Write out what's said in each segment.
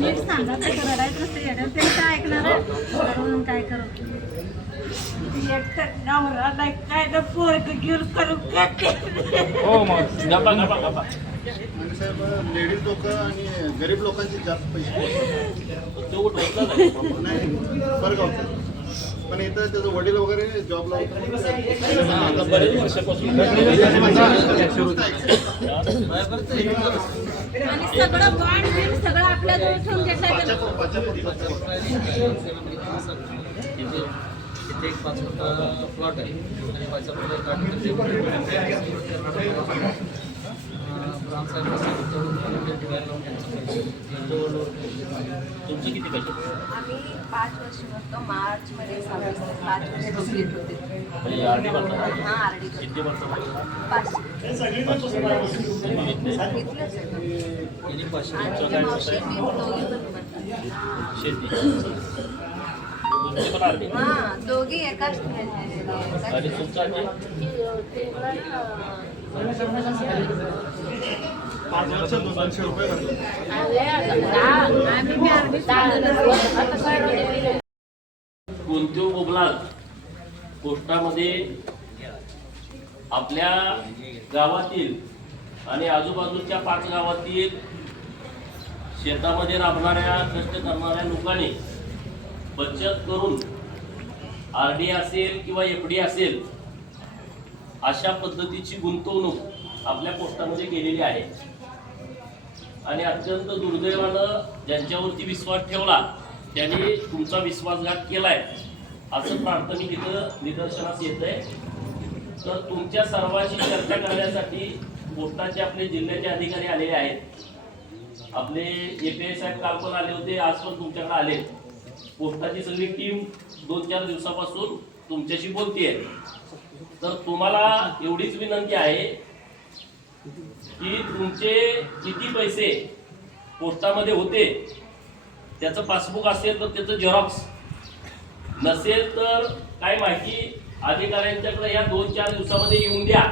नीट सांगा तरी काय ऐकणार काय करू? काय ना पोरग घेऊन करू हो मावशी गप्पा गप्पा गप्पा. आणि साहेब लेडीज लोक आणि गरीब लोकांचे जास्त पैसे. तो उठवत नाही. नाही बरं गावचं पण इथं त्याचं वडील वगैरे जॉबला आता बरेच वर्षापासून आणि सगळं वाण बिण सगळं आपल्या जवळ ठेवून घेतलंय इथे इथे एक पाच फुटा प्लॉट आहे. आणि पाचच्या फुटा एक आठ तुमचे किती पैसे आम्ही पाच वर्ष करतो मार्च मध्ये सव्वीस ते पाच वर्ष कंप्लीट होते. म्हणजे आरडी भरता हा आरडी किती भरता पाचशे तुम्ही घेतले? घेतलंच आहे आणि पाचशे आणि ते मावशी मी दोघी पण शेती. तुमचे पण आरडी? हा दोघी एकाच आणि तुमचा? कोणत्या वर्ष बोबलाल पोस्टामध्ये आपल्या गावातील आणि आजूबाजूच्या पाच गावातील शेतामध्ये राबणाऱ्या कष्ट करणाऱ्या लोकांनी बचत करून आर डी असेल किंवा एफ डी असेल अशा पद्धतीची गुंतवणूक आपल्या पोस्टामध्ये केलेली आहे. आणि अत्यंत दुर्दैवानं ज्यांच्यावरती विश्वास ठेवला त्यांनी तुमचा विश्वासघात केलाय असं प्राथमिक इथं निदर्शनास येत आहे तर तुमच्या सर्वांशी चर्चा करण्यासाठी पोस्टाचे आपले जिल्ह्याचे अधिकारी आलेले आहेत. आपले ए पी आय साहेब काल पण आले होते आज पण तुमच्याकडे आले. पोस्टाची सगळी टीम दोन चार दिवसापासून तुमच्याशी बोलतीये. तर तुम्हाला एवढीच विनंती आहे की तुमचे किती पैसे पोस्टामध्ये होते त्याचं पासबुक असेल तर त्याचं झेरॉक्स. नसेल तर काय माहिती अधिकाऱ्यांच्याकडे या दोन चार दिवसामध्ये येऊन द्या.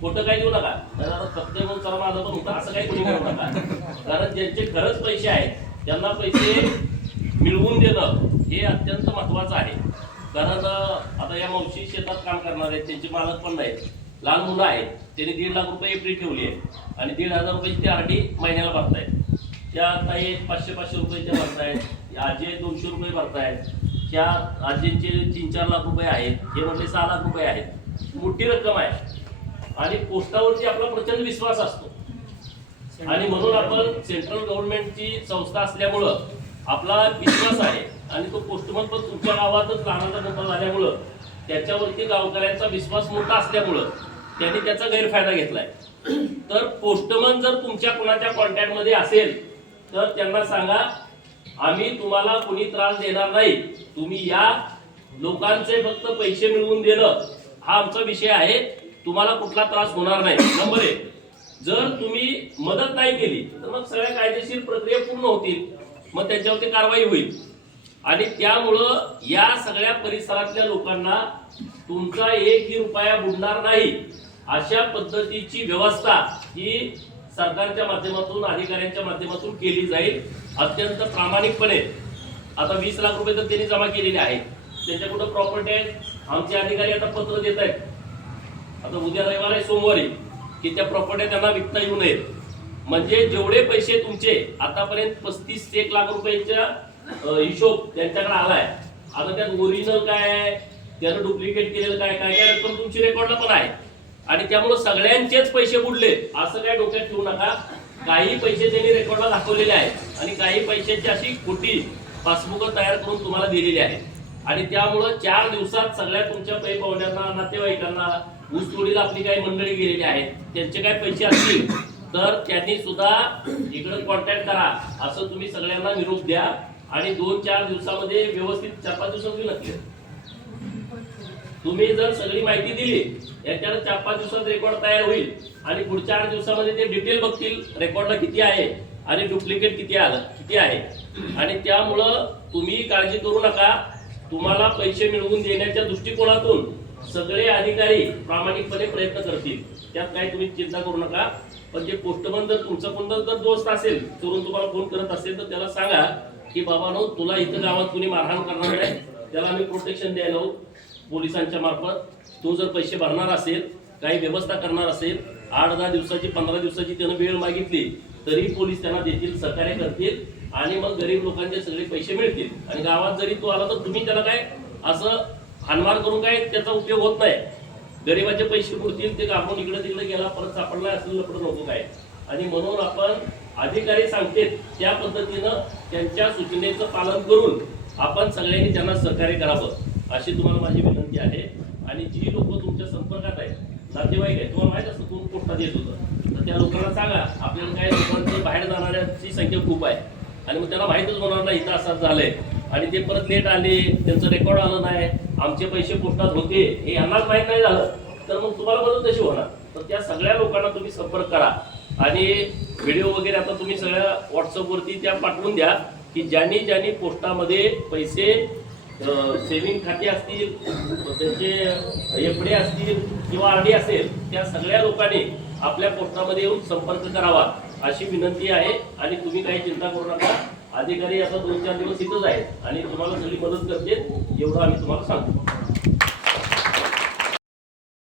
खोटं काही देऊ नका. तर आता म्हणून माझं पण होतं असं काही कोणी करू नका. कारण ज्यांचे खरंच पैसे आहेत त्यांना पैसे मिळवून देणं हे अत्यंत महत्वाचं आहे. कारण आता या मावशी शेतात काम करणार आहेत त्यांचे मालक पण नाहीत. लहान मुलं आहेत त्यांनी दीड लाख रुपये एप्रिल ठेवली आहे आणि दीड हजार रुपये ते आरडी महिन्याला भरतायत. त्या काही पाचशे पाचशे रुपये त्या भरतायत आजी दोनशे रुपये भरतायत. त्या आजींचे तीन चार लाख रुपये आहेत. हे म्हटले सहा लाख रुपये आहेत. मोठी रक्कम आहे. आणि पोस्टावरती आपला प्रचंड विश्वास असतो. आणि म्हणून आपण सेंट्रल गव्हर्नमेंटची संस्था असल्यामुळं आपला विश्वास आहे. आणि तो पोस्टमन पण तुमच्या गावातच लहानाचा मोठा झाल्यामुळं त्याच्यावरती गावकऱ्यांचा विश्वास मोठा असल्यामुळं त्यांनी त्याचा गैरफायदा घेतलाय. तर पोस्टमन जर तुमच्या कुणाच्या कॉन्टॅक्टमध्ये असेल तर त्यांना सांगा आम्ही तुम्हाला कोणी त्रास देणार नाही. तुम्ही या लोकांचे फक्त पैसे मिळवून देणं हा आमचा विषय आहे. तुम्हाला कुठला त्रास होणार नाही. नंबर एक. जर तुम्ही मदत नाही केली तर मग सगळ्या कायदेशीर प्रक्रिया पूर्ण होतील. मग त्याच्यावरती कारवाई होईल. आणि त्यामुळं या सगळ्या परिसरातल्या लोकांना तुमचा एकही रुपया बुडणार नाही. अशा पद्धतीची व्यवस्था ही सरकारच्या माध्यमातून अधिकाऱ्यांच्या माध्यमातून केली जाईल अत्यंत प्रामाणिकपणे. आता वीस लाख रुपये तर त्यांनी जमा केलेले आहेत. त्याच्या कुठं प्रॉपर्टी आहेत? आमचे अधिकारी आता पत्र देत आहेत. आता उद्या रविवार आहे सोमवारी की त्या प्रॉपर्ट्या त्यांना विकता येऊ नयेत. म्हणजे जेवढे पैसे तुमचे आतापर्यंत पस्तीस एक लाख रुपयाच्या हिशोब त्यांच्याकडे आलाय. आता त्यात ओरिजिनल काय आहे त्यानं डुप्लिकेट केलेलं काय काय काय रक्कम तुमची रेकॉर्डला पण आहे. आणि त्यामुळे सगळ्यांचेच पैसे बुडले. असं काय डोक्यात ठेवू नका. काही पैसे त्यांनी रेकॉर्डला दाखवलेले आहेत. आणि काही पैशाची अशी खोटी पासबुक तयार करून तुम्हाला दिलेली आहे आणि त्यामुळं चार दिवसात सगळ्या तुमच्या पै पाहुण्यांना नातेवाईकांना ऊसतोडीला आपली काही मंडळी गेलेली आहेत. त्यांचे काय पैसे असतील तर त्यांनी सुद्धा इकडे कॉन्टॅक्ट करा. असं तुम्ही सगळ्यांना निरोप द्या. आणि दोन चार दिवसामध्ये व्यवस्थित चार पाच दिवसात नक्की. तुम्ही जर सगळी माहिती दिली याच्यानं चार पाच दिवसात रेकॉर्ड तयार होईल. आणि पुढच्या आठ दिवसामध्ये ते डिटेल बघतील रेकॉर्डला किती आहे आणि डुप्लिकेट किती आलं किती आहे. आणि त्यामुळं तुम्ही काळजी करू नका. तुम्हाला पैसे मिळवून देण्याच्या दृष्टिकोनातून सगळे अधिकारी प्रामाणिकपणे प्रयत्न करतील. त्यात काही तुम्ही चिंता करू नका. पण जे पोस्टमन जर तुमचा कोणता जर दोस्त असेल करून तुम्हाला फोन करत असेल तर त्याला सांगा. की बाबा नो तुला इथं गावात कुणी मारहाण करणार नाही. त्याला आम्ही प्रोटेक्शन द्यायला आहोत पोलिसांच्या मार्फत. तो जर पैसे भरणार असेल काही व्यवस्था करणार असेल आठ दहा दिवसाची पंधरा दिवसाची त्यानं वेळ मागितली तरी पोलीस त्यांना देतील सहकार्य करतील आणि मग गरीब लोकांचे सगळे पैसे मिळतील. आणि गावात जरी तो आला तर तुम्ही त्याला काय असं हानमार करून काय त्याचा उपयोग होत नाही. गरिबाचे पैसे उरतील ते आपण इकडे तिकडे गेला परत सापडला असं लपडं नको काय. आणि म्हणून आपण अधिकारी सांगतील त्या पद्धतीनं त्यांच्या सूचनेचं पालन करून आपण सगळ्यांनी त्यांना सहकार्य करावं अशी तुम्हाला माझी विनंती आहे. आणि जी लोक तुमच्या संपर्कात आहेत नातेवाईक आहे तुम्हाला माहीत असतं कोण पोस्टात येत होतं. तर त्या लोकांना सांगा आपल्याला काय लोकांची बाहेर जाणाऱ्यांची संख्या खूप आहे. आणि मग त्यांना माहितच होणार नाही इथं असं झालंय. आणि ते परत लेट आले त्यांचं रेकॉर्ड आलं नाही आमचे पैसे पोस्टात होते हे यांनाच माहीत नाही झालं. तर मग तुम्हाला मदत कशी होणार? तर त्या सगळ्या लोकांना तुम्ही संपर्क करा. आणि व्हिडिओ वगैरे आता तुम्ही सगळ्या व्हॉट्सअपवरती त्या पाठवून द्या की ज्यांनी ज्यांनी पोस्टामध्ये पैसे सेव्हिंग खाते असतील त्यांचे एफडी असतील किंवा आर डी असेल त्या सगळ्या लोकांनी आपल्या पोस्टामध्ये येऊन संपर्क करावा अशी विनंती आहे. आणि तुम्ही काही चिंता करू नका. अधिकारी आता दोन चार दिवस इथंच आहेत आणि तुम्हाला सगळी मदत करतील एवढं आम्ही तुम्हाला सांगतो.